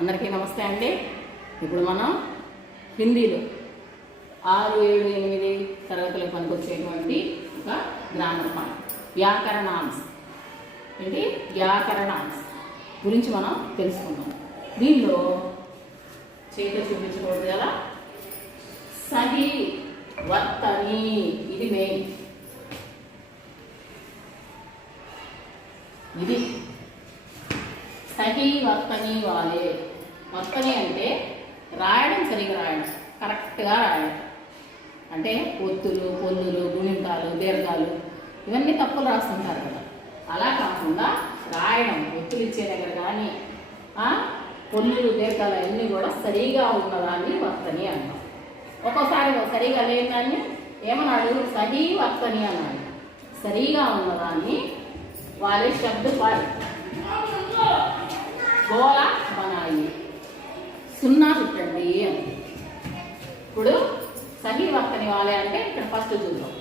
అందరికీ నమస్తే అండి. ఇప్పుడు మనం హిందీలో 6, 7, 8 తరగతులకు పనికొచ్చేటువంటి ఒక గ్రామర్ పాయింట్ వ్యాకరణాంశ్ ఏంటి వ్యాకరణాంశ్ గురించి మనం తెలుసుకుందాం. దీనిలో చేతితో చూపించకూడదు కదా, సహి వర్తని ఇది మెయిన్. ఇది సహి వర్తని వాలే. వర్తని అంటే రాయడం సరిగా రాయడం, కరెక్ట్గా రాయడం. అంటే ఒత్తులు, పొల్లులు, గుణింతాలు, దీర్ఘాలు ఇవన్నీ తప్పులు రాస్తుంటారు కదా, అలా కాకుండా రాయడం, ఒత్తులు ఇచ్చే దగ్గర కానీ పొల్లులు, దీర్ఘాలు అన్నీ కూడా సరిగా ఉన్నదాన్ని వర్తని అంటాం. ఒక్కోసారి సరిగా లేని దాన్ని ఏమన్నాడు, సహి వర్తని అన్నాడు. సరిగా ఉన్నదాన్ని వాళ్ళే శబ్ద పాయి గోళ బనాయి, సున్నా చుట్టండి అని. ఇప్పుడు సహి వర్తని వాళ్ళే అంటే ఇక్కడ ఫస్ట్ చూద్దాం.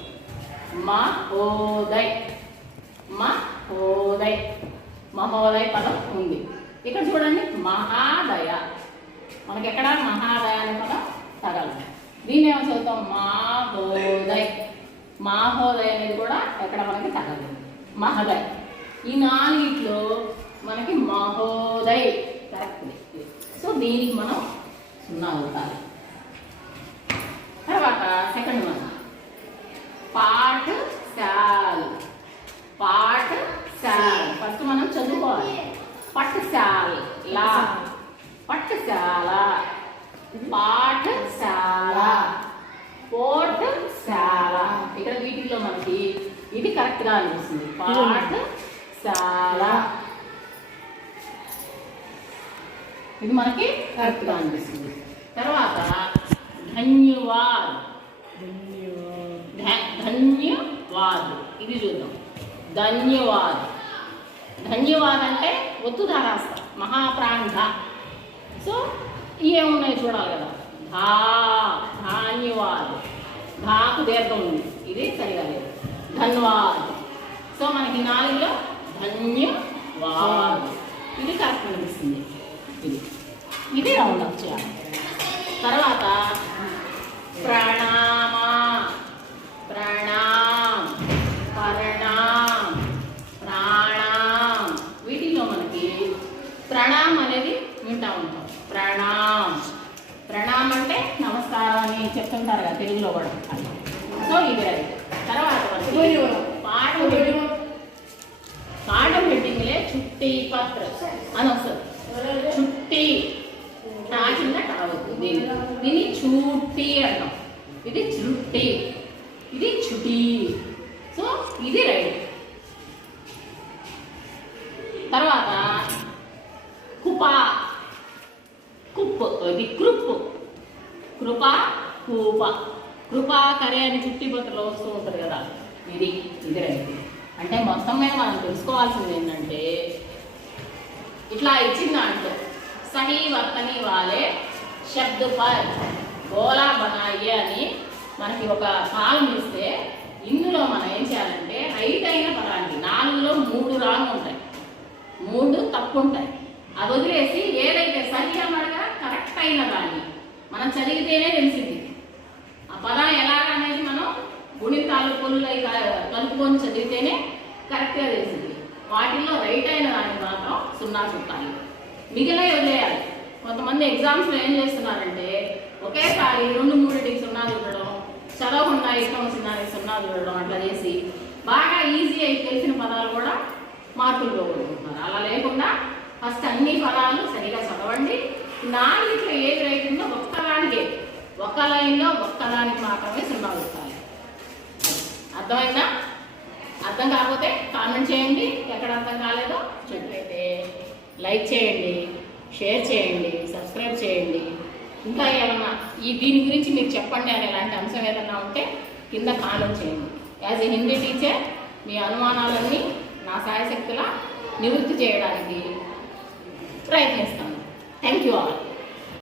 మహోదయ్, మహోదయ్, మహోదయ్ పదం ఉంది. ఇక్కడ చూడండి మహాదయ, మనకి ఎక్కడ మహాదయ అనే పదం తగలదు. దీన్ని ఏమో చదువుతాం మహోదయ్. మహోదయ్ అనేది కూడా ఎక్కడ మనకి తగలదు. మహోదయ్ ఈ నాలుగిట్లో మనకి మహోదయ్ కరెక్ట్. సో దీనికి మనం సున్నా అవుతాయి. తర్వాత సెకండ్ వన్ పాఠశాల. పాఠశాల ఫస్ట్ మనం చదువుకోవాలి. పట్టశాల, పట్టశాల, పాఠశాల, పోటశాల. ఇక్కడ వీటిల్లో మనకి ఇది కరెక్ట్గా అనిపిస్తుంది. పాఠశాల ఇది మనకి కరెక్ట్గా అనిపిస్తుంది. తర్వాత ధన్యవాద్, ధన్యవాద్ ఇది చూద్దాం. ధన్యవాద్, ధన్యవాద్ అంటే ఒత్తుదా రాస్తాం, మహాప్రాంధ. సో ఏమున్నాయి చూడాలి కదా. ధన్యవాద్, ధాకు దీర్ఘం ఉంది, ఇది సరిగా లేదు. ధన్వాద్. సో మనకి నాలుగులో ధన్యవాద్ ఇది కరెక్ట్ అనిపిస్తుంది. ఇది రౌండ్ అప్ చేయాలి. తర్వాత ప్రణామ, ప్రణామ్, పరణామ్, ప్రాణామ్. వీటిలో మనకి ప్రణామ్ అనేది వింటా ఉంటాం. ప్రణామ్, ప్రణామ్ అంటే నమస్కారం అని చెప్తుంటారు కదా తెలుగులో కూడా. సో ఇది రైట్. తర్వాత పాఠం పెట్టిందిలే చుట్టి పత్ర అని వస్తుంది. చుట్టి నా కింద కావద్దు, దీన్ని చూట్టి అంటాం. ఇది చుట్టి, ఇది చుటి. సో ఇది రైట్. తర్వాత కుప, కుప్ ఇది కృప్, కృప, కూప. కృపాకరే అని చుట్టి పత్రలో వస్తూ ఉంటుంది కదా, ఇది రైట్. అంటే మొత్తం మీద మనం తెలుసుకోవాల్సింది ఏంటంటే, ఇట్లా ఇచ్చిన దాంట్లో సహి వర్తని వాలే శబ్ద పర్ గోళా బనాయి అని మనకి ఒక కాలం ఇస్తే, ఇందులో మనం ఏం చేయాలంటే రైట్ అయిన పదానికి 4లో 3 రాంగ్ ఉంటాయి, 3 తప్పు ఉంటాయి. అది వదిలేసి ఏదైతే సహి అన్నట్టుగా కరెక్ట్ అయిన దాన్ని మనం చదివితేనే తెలిసింది. ఆ పదం ఎలాగనేది మనం గుణితాలు, పొల్లులు కలుపుకొని చదివితేనే కరెక్ట్గా తెలిసింది. వాటిల్లో రైట్ అయిన దానికి మాత్రం సున్నా చుట్టాలి, మిగిలినవి వదిలేయాలి. కొంతమంది ఎగ్జామ్స్లో ఏం చేస్తున్నారంటే ఒకేసారి 2-3టికి సున్నా చూడడం, చదవకుండా ఇష్టం వచ్చిన దానికి సున్నా చూడడం, అట్లా చేసి బాగా ఈజీ అయి తెలిసిన పదాలు కూడా మార్కులు పోగొట్టుకుంటున్నారు. అలా లేకుండా ఫస్ట్ అన్ని పదాలు సరిగా చదవండి. 4ట్లో ఏది రైట్ ఉందో ఒక్కదానికే, ఒక్క లైన్లో ఒక్కదానికి మాత్రమే సున్నా చూడాలి. అర్థమైందా? అర్థం కాకపోతే కామెంట్ చేయండి, ఎక్కడ అర్థం కాలేదో చెప్పైతే లైక్ చేయండి, షేర్ చేయండి, సబ్స్క్రైబ్ చేయండి. ఇంకా ఏమన్నా దీని గురించి మీరు చెప్పండి అని ఇలాంటి అంశం ఏదన్నా ఉంటే కింద కామెంట్ చేయండి. యాజ్ ఏ హిందీ టీచర్ మీ అనుమానాలన్నీ నా సాయశక్తులా నివృత్తి చేయడానికి ప్రయత్నిస్తాను. Thank you all.